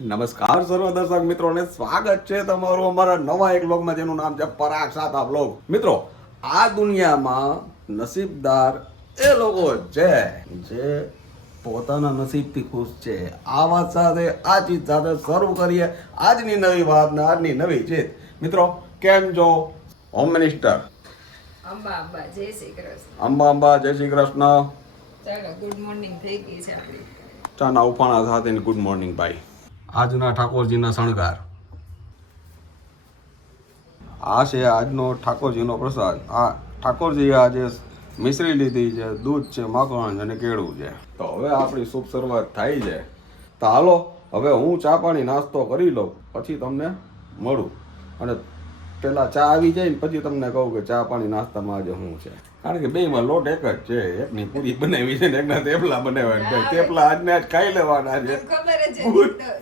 નમસ્કાર સર્વ દર્શક મિત્રોને સ્વાગત છે તમારું અમારા નવા એક બ્લોગમાં જેનું નામ છે પરાગ સાતા બ્લોગ મિત્રો આ દુનિયામાં નસીબદાર એ લોકો છે જે પોતાના નસીબથી ખુશ છે. આ વાત સાથે આ ચીજ સાથે શરૂ કરીએ આજની નવી વાત ને આજની નવી ચીજ મિત્રો કેમ છો? હોમ મિનિસ્ટર અંબા અંબા જય શ્રી કૃષ્ણ. અંબા અંબા જય શ્રી કૃષ્ણ. ચાલો ગુડ મોર્નિંગ થઈ ગઈ છે આપણી. ચાના ઉપાણા સાથે ગુડ મોર્નિંગ ભાઈ આજના ઠાકોરજીના શણગાર. આ છે આજનો ઠાકોરજીનો પ્રસાદ. આ ઠાકોરજી આજે મિશ્રી લીધી છે, દૂધ છે માખણ અને કેળું છે. તો હવે આપણી શુભ શરૂઆત થાય છે. તો હાલો, હવે હું ચા પાણી નાસ્તો કરી લઉં, પછી તમને મળું. અને પેલા ચા આવી જાય ને પછી તમને કહું કે ચા પાણી નાસ્તામાં આજે શું છે? કારણ કે બેમાં લોટ એક જ છે એકની પૂરી બનાવી છે ને એકના થેપલા બનાવ્યા છે. થેપલા આજને આજ ખાઈ લેવાના છે. ખબર જ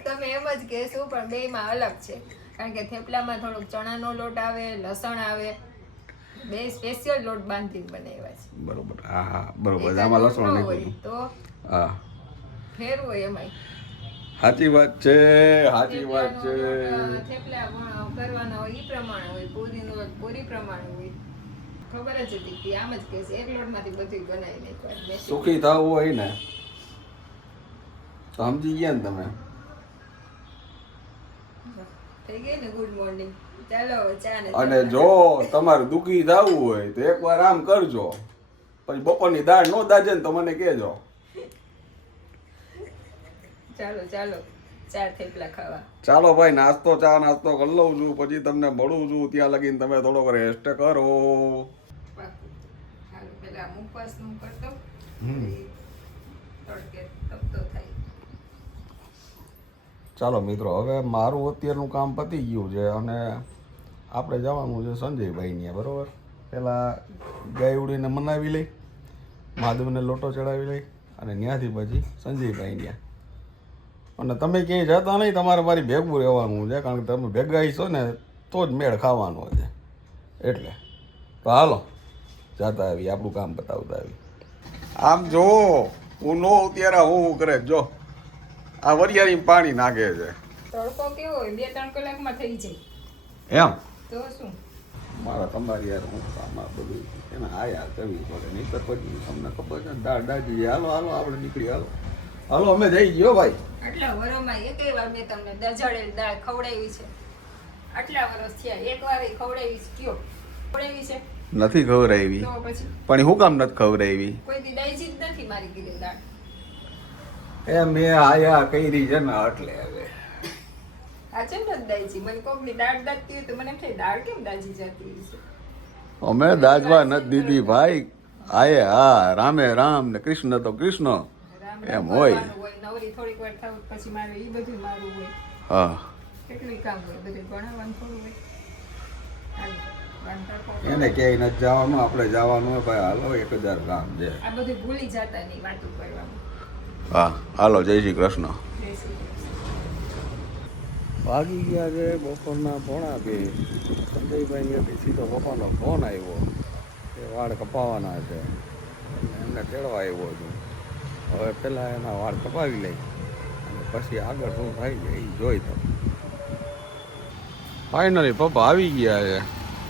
તમે એમ જ કહેશો પણ બેમાં અલગ છે. કારણ કે થેપલામાં થોડુંક ચણાનો લોટ આવે લસણ આવે. બે સ્પેશિયલ લોટ બાંધીને બનાવ્યા છે. બરોબર. હા હા બરોબર. આમાં લસણ નહીં તો હા. ફેર હોય એમાંય. સાચી વાત છે સાચી વાત છે. થેપલાનો લોટ, થેપલા વણ- કરવાના હોય ઈ પ્રમાણે હોય પૂરીનો પૂરી પ્રમાણે હોય. ખબર જ હતી કે આમ જ કેસ એક લોટમાંથી બધું બનાવી નાખવાનું સુખી થવું હોય ને તો સમજી ગયા ને તમે? થઈ ગઈ ને ગુડ મોર્નિંગ ચાલો ચા ને અને જો તમારે દુખી થવું હોય તો એકવાર આમ કરજો. પછી બપોરની દાળ નો દાજે ને તો મને કહેજો. ચાલો ચાલો. ચાર થેપલા ખાવા. ચાલો ભાઈ નાસ્તો ચા નાસ્તો કરી લઉં છું. પછી તમને મળું છું. ત્યાં લગીને તમે થોડોક રેસ્ટ કરો. પેલા મુખવાસનું કરતો હમ. તડકે તપતો થાય. ચાલો મિત્રો હવે મારું અત્યારનું કામ પતી ગયું છે અને આપણે જવાનું છે સંજયભાઈ બરોબર? પેલા ગાય ઉડીને મનાવી લઈ માધવને લોટો ચડાવી લઈ અને ત્યાંથી પછી સંજયભાઈ ત્યાં અને તમે ક્યાંય જતા નહીં તમારે મારી ભેગું રહેવાનું છે કારણ કે તમે ભેગા છો ને તો જ મેળ ખાવાનો છે. એટલે તો હાલો જતા આવી આપણું કામ બતાવતા આવી આમ જો હું નો ત્યારે હું હું કરે? જો આ વરિયાળી પાણી નાખે છે. તડકો કેવો બે ત્રણ કલાકમાં થઈ જાય. એમ? તો શું? મારા તમારી યાર હું કામ આ બધું એને આ યાર કરવી પડે નહીં તો પછી તમને ખબર છે દાજી હાલો હાલો આપણે નીકળી હાલો. હાલો અમે જઈ ગયો ભાઈ. આટલા વરોમાં એકેય વાર મેં તમને દજાડેલ દાળ ખવડાવી છે. આટલા વરસ થયા એક વાર ખવડાવી છે. કયો? ખવડાવી છે? નથી ખવડાવી. પણ હું કામ નથી ખવડાવી? કોઈ દી દાઈજી જ નથી મારી કીધી દાળ. એ મેં આયા કરી છે ને એટલે હવે. આ છે ને દાઈજી મને કોકની દાળ દાજતી હોય તો મને એમ થાય દાળ કેમ દાજી જતી હોય છે? અમે દાજવા નથી દીધી ભાઈ. આયે હા રામે રામ ને કૃષ્ણ તો કૃષ્ણ. એમ હોય. નવરી થોડીક વાર થાવ પછી મારે એ બધું મારું હોય. હા. કેટલું કામ હોય બધું ભણાવવાનું થોડું હોય. એને ક્યાંય નથી જવાનું આપણે જવાનું હોય ભાઈ હાલો એક હજાર કામ છે. આ બધું ભૂલી જતા નહીં વાતો કરવાનું. હા હાલો જય શ્રી કૃષ્ણ. જય શ્રી કૃષ્ણ. ભાગી ગયા છે બપોરના પોણા બે. સંજયભાઈ હતી સીધો પપ્પાનો ફોન આવ્યો. એ વાળ કપાવાના છે. એમને તેડવા આવ્યો છું. હવે પહેલાં એના વાળ કપાવી લઈ અને પછી આગળ શું થાય છે એ જોઈ તો. ફાઇનલી પપ્પા આવી ગયા છે.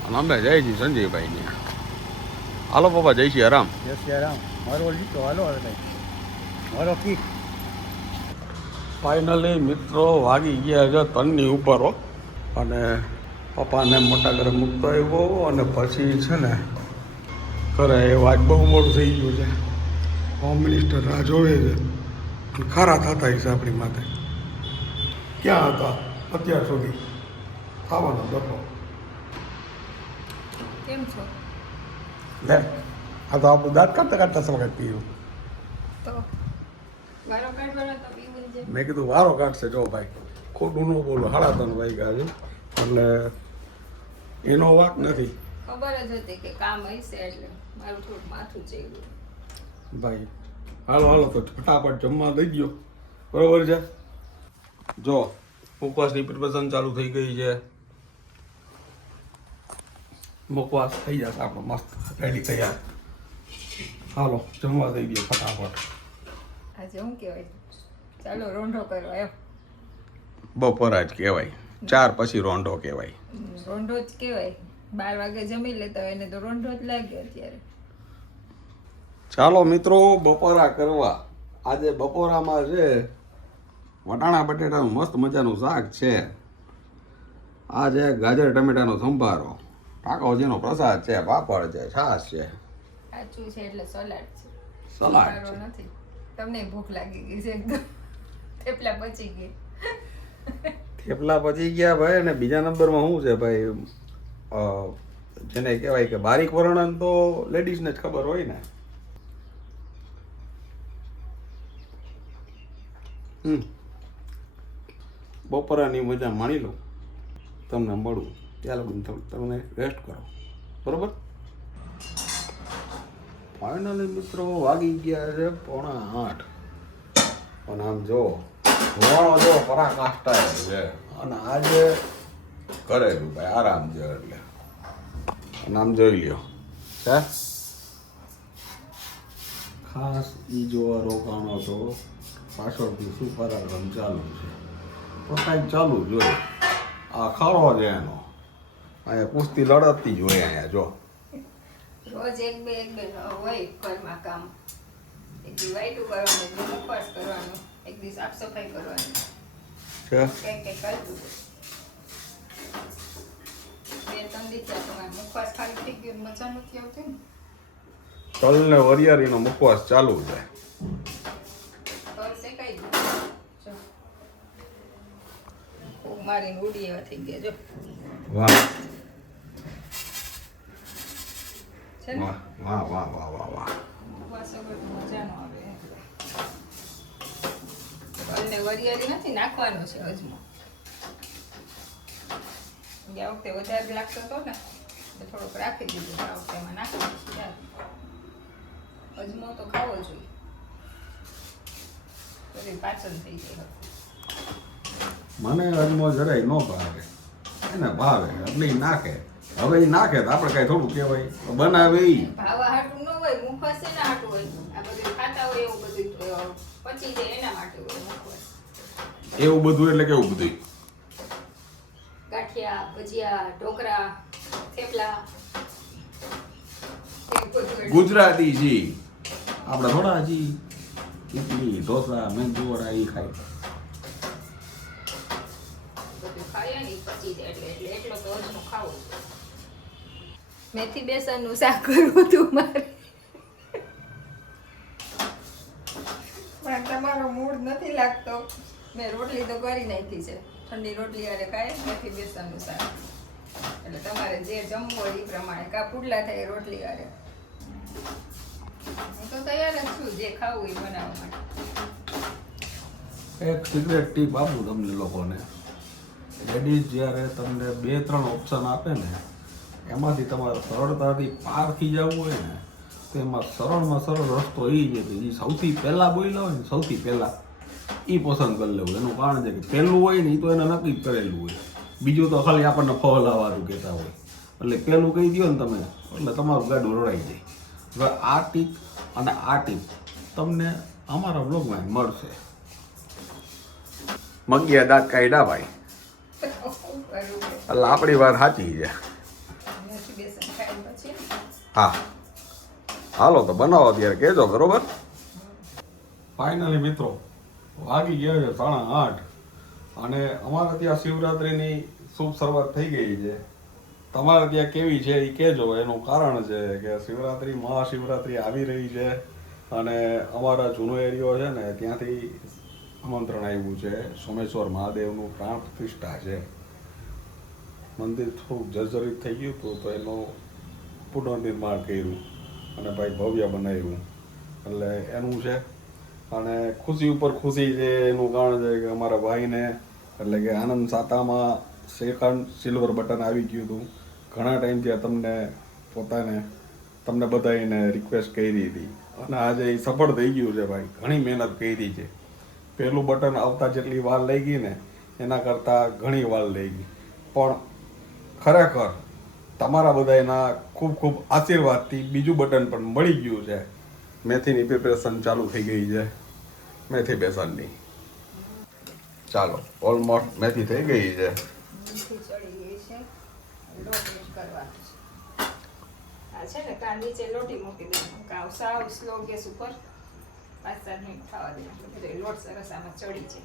અને અમે જઈએ છીએ સંજયભાઈ ને હાલો પપ્પા જય શ્રી આરામ જય શ્રી રામ. મારો લીધો હાલો હવે મારો કી. ફાઇનલી મિત્રો વાગી ગયા છે તનની ઉપર અને પપ્પાને મોટા ઘરે મૂકતો આવ્યો અને પછી છે ને ઘરે એ વાત બહુ મોડું થઈ ગયું છે. હોમ મિનિસ્ટર રાહ જોવે છે. અને ખારા થતા હશે આપણી માથે. ક્યાં હતા? અત્યાર સુધી. ખાવાનો દફો કેમ છો? લે આ તો આપણું દાંત કાઢતા કાઢતા સમય પીવું. મેં કીધું વારો કાઢશે જો ભાઈ. ખોટું ન બોલો હાડા તન ભાઈ કાઢે એટલે એનો વાત નથી. ખબર જ હતી કે કામ હશે એટલે મારું થોડું માથું ચડ્યું. ભાઈ હાલો હાલો તો ફટાફટ જમવા દઈ દો બરોબર છે? જો ઉપવાસની પ્રિપરેશન ચાલુ થઈ ગઈ છે. મુખવાસ થઈ જશે આપણો મસ્ત રેડી તૈયાર. હાલો જમવા દઈ દો ફટાફટ. આજે શું કહેવાય? ચાલો રોંઢો કરવા એમ. બપોરા જ કહેવાય. ચાર પછી રોંઢો કહેવાય. રોંઢો જ કહેવાય. બાર વાગે જમી લેતા હોય એને તો રોંઢો જ લાગે અત્યારે. ચાલો મિત્રો બપોરા કરવા. આજે બપોરામાં છે વટાણા બટેટાનું મસ્ત મજાનું શાક છે. આ છે ગાજર ટમેટાનો સંભારો. ટાકોજીનો પ્રસાદ છે પાપડ છે છાશ છે. એટલે સલાડ છે. સલાડ નથી. તમને ભૂખ લાગી ગઈ છે એકદમ. થેપલા પચી ગયા. થેપલા પચી ગયા ભાઈ અને બીજા નંબરમાં શું છે ભાઈ? જેને કહેવાય કે બારીક વર્ણન તો લેડીઝને જ ખબર હોય ને. બપોરાની મજા માણી લો તમને મળું. ત્યાં લગી તમને રેસ્ટ કરો. બરોબર? ફાઇનલી મિત્રો વાગી ગયા છે પોણા આઠ. અને આમ જો ધોવાણો જો પરાકાષ્ઠા છે. અને આજે કરે ભાઈ, આરામ છે એટલે. અને આમ જોઈ લ્યો. છે ખાસ ઈ જોવા રોકાણો તો પાછળથી શું પરાક્રમ ચાલુ છે. તો કાંઈક ચાલુ જોઈએ. આ ખરો છે એનો. અહીંયા કુસ્તી લડતી જોઈએ હોય અહીંયા જો. રોજ એક બે એક બે હોય ઘરમાં કામ. એક દી વાઈટું કરવાનું એક દી ઉપવાસ કરવાનું એક દી સાફ સફાઈ કરવાની. છે? કંઈક કરતું. બે ત્રણ દી તમારે મુખવાસ ખાલી થઈ ગયો મજા નથી આવતી ને. તલ ને વરિયાળીનો મુખવાસ ચાલુ છે તલ શેકાઈ ગયું જો ફૂગ મારીને ઉડી એવા થઈ ગયા જો. વાહ. છે ને? વાહ વાહ વાહ વાહ વાહ વાહ. મુખવાસ વગર તો મજા ન આવે તલને વરિયાળી નથી નાખવાનો છે અજમો ગયા વખતે વધારે લાગતો હતો ને તો થોડોક રાખી દીધું આ વખતે એમાં નાખી અજમો તો ખાવો જોઈએ. બધી પાચન થઈ જાય મને અજમો જરાય ન ભાવે. એને ભાવે એટલે એ નાખે. હવે એ નાખે તો આપણે કાંઈ થોડું કહેવાય. બનાવે ઈ. ભાવા હાટું ન હોય મુખવાસ એના હાટું હોય. આ બધું ખાતા હોય એવું બધું અ, પચી જાય એના માટે હોય મુખવાસ. એવું બધું એટલે કેવું બધું ગાંઠિયા ભજીયા થેપલા. ગુજરાતી જી. આપણે થોડા હજી ઇડલી ઢોસા મેંદુવડા એ ખાય. ને પચી જાય એટલે એટલે એટલો તો અજમો ખાવો મેથી બેસનનું શાક કરવું હતું મારે. તમારો મૂડ નથી લાગતો. મેં રોટલી તો કરી નાખી છે. ઠંડી રોટલી અરે ખાય મેથી બેસનનું શાક. એટલે તમારે જે જમવું હોય એ પ્રમાણે. કા પુડલા થાય રોટલી અરે હું તો તૈયાર જ છું જે ખાવું એ બનાવવા માટે. એક સિગરેટ ટીપ આપું તમને લોકોને. લેડીઝ જ્યારે તમને બે, ત્રણ ઓપ્શન આપે ને, એમાંથી તમારે સરળતાથી પાર થઈ જવું હોય ને, તો એમાં સરળમાં સરળ રસ્તો એ છે એ સૌથી પહેલાં બોલ્યા હોય ને, સૌથી પહેલાં એ પસંદ કરી લેવું. એનું કારણ છે કે પહેલું હોય ને એ તો એને નક્કી જ કરેલું હોય. બીજું તો ખાલી આપણને ફવલાવાનું કહેતા હોય. એટલે પહેલું કહી દો ને તમે, એટલે તમારું ગાડું રડાઈ જાય. હવે આ ટીપ અને આ ટીપ તમને અમારા બ્લોગમાં મળશે. મગિયા દાંત કાઢ્યા ભાઈ. એટલે આપણી વાત સાચી છે. હા. હાલો, તો બનાવો અત્યારે, કહેજો, બરોબર? ફાઇનલી મિત્રો, વાગી ગયા છે સાડા આઠ અને અમારે ત્યાં શિવરાત્રિની શુભ શરૂઆત થઈ ગઈ છે. તમારે ત્યાં કેવી છે એ કહેજો, એનું કારણ છે કે શિવરાત્રિ, મહાશિવરાત્રિ આવી રહી છે અને અમારા જૂનો એરિયો છે ને, ત્યાંથી આમંત્રણ આવ્યું છે. સોમેશ્વર મહાદેવનું પ્રાણ પ્રતિષ્ઠા છે. મંદિર થોડુંક જર્જરિત થઈ ગયું હતું, તો એનું પુનર્નિર્માણ કર્યું અને ભાઈ ભવ્ય બનાવ્યું. એટલે એનું છે. અને ખુશી ઉપર ખુશી છે એનું કારણ છે કે અમારા ભાઈને, એટલે કે આનંદ સાતામાં સેકન્ડ સિલ્વર બટન આવી ગયું હતું. ઘણા ટાઈમથી તમને પોતાને, તમને બધાને રિક્વેસ્ટ કરી હતી. અને આજે એ સફળ થઈ ગયું છે ભાઈ. ઘણી મહેનત કરી છે. પહેલું બટન આવતા જેટલી વાર લઈ ગઈ ને, એના કરતાં ઘણી વાર લઈ ગઈ. પણ ખરેખર તમારા બધાના ખૂબ ખૂબ આશીર્વાદથી બીજું બટન પણ મળી ગયું છે. મેથીની પ્રિપેરેશન ચાલુ થઈ ગઈ છે. મેથી બેસનની. ચાલો ઓલમોસ્ટ મેથી થઈ ગઈ છે. છે. ને કા નીચે લોટી મૂકી દેવાનો. કાવ સાવ ગેસ ઉપર પાંચ સાત મિનિટ થવા દેવાનું બધો લોટ સરસ આમાં ચડી છે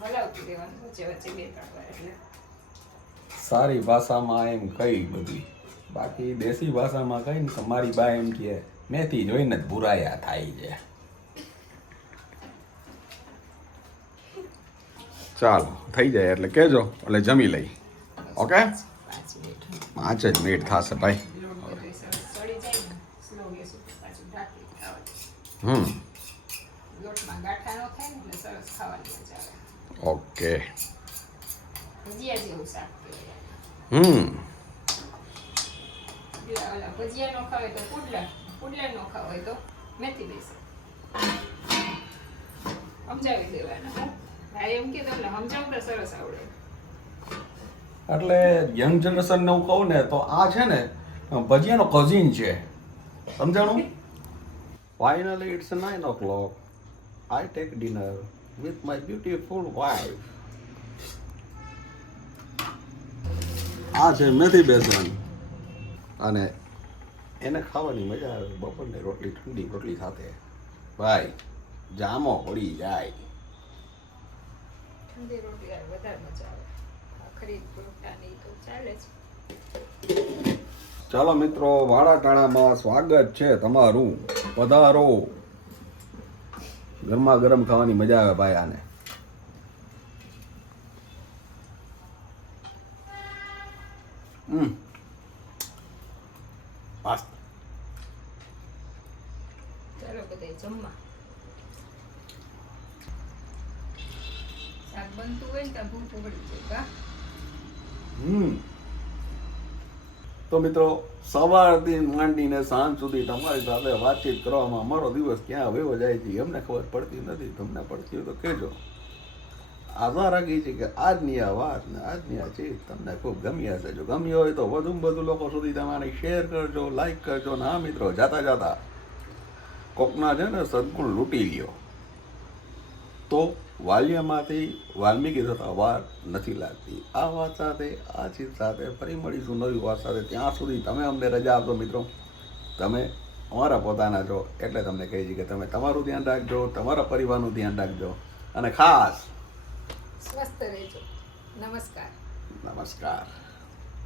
હલાવતું રહેવાનું વચ્ચે વચ્ચે બે ત્રણ વાર એટલે. સારી ભાષામાં એમ કઈ બધી. બાકી દેશી ભાષામાં કઈ ને તમારી બા એમ કે મેથી જોઈને જ બુરાયા થાય છે. ચાલો થઈ જાય એટલે કેજો એટલે જમી લઈ. ઓકે? પાંચ જ મિનિટ થશે ભાઈ લોટ બધો સરસ ચડી જાય ને સ્લો ગેસ ઉપર પાછું ઢાંકી ખાવા દે. હમ. લોટમાં ગાંઠા નો થાય ને એટલે સરસ ખાવાની મજા આવે. ઓકે. ભજીયા જેવું શાક હમ. ભજીયા નો ખાવે તો પુડલા પુડલા નો ખાવ તો મેથી બેસે. સમજાવી દેવાના હો. ભાઈ એમ કીધું એટલે સમજાવું તો સરસ આવડે. એટલે યંગ જનરેશનને હું કહું ને તો આ છે ને ભજીયાનો કઝિન છે. સમજાણું? Finally it's nine o'clock I take dinner with my wife. Wife આ છે મેથી બેસન અને એને ખાવાની મજા આવે. બપોરની રોટલી ઠંડી રોટલી સાથે. ભાઈ જામો પડી જાય. ઠંડી રોટલી વધારે મજા આવે. આખરી રોટલાની તો ચાલે જ. ચાલો મિત્રો વાળા ટાણામાં સ્વાગત છે તમારું. પધારો. ગરમા ગરમ ખાવાની મજા આવે ભાઈ આને. શાક બનતું હોય ને ત્યાં ભૂખ ઉગડી જાય કા? હમ. તો મિત્રો, સવારથી માંડીને સાંજ સુધી તમારી સાથે વાતચીત કરવામાં અમારો દિવસ ક્યાં વયો જાય છે એમને ખબર પડતી નથી. તમને પડતી હોય તો કહેજો. આશા રાખી છે કે આજની આ વાત ને આજની આ ચીજ તમને ખૂબ ગમી હશે. જો ગમી હોય તો વધુમાં વધુ લોકો સુધી તમારી શેર કરજો, લાઈક કરજો ને હા મિત્રો, જાતા જાતા કોકના છે ને સદગુણ લૂંટી લ્યો. તો વાલ્યમાંથી વાલ્મીકી થતા વાર નથી લાગતી. આ વાત સાથે આ ચીજ સાથે ફરી મળીશું નવી વાત સાથે. ત્યાં સુધી તમે અમને રજા આપશો મિત્રો. તમે અમારા પોતાના છો એટલે તમને કહી છે કે તમે તમારું ધ્યાન રાખજો તમારા પરિવારનું ધ્યાન રાખજો. અને ખાસ સ્વસ્થ રહેજો. નમસ્કાર. નમસ્કાર.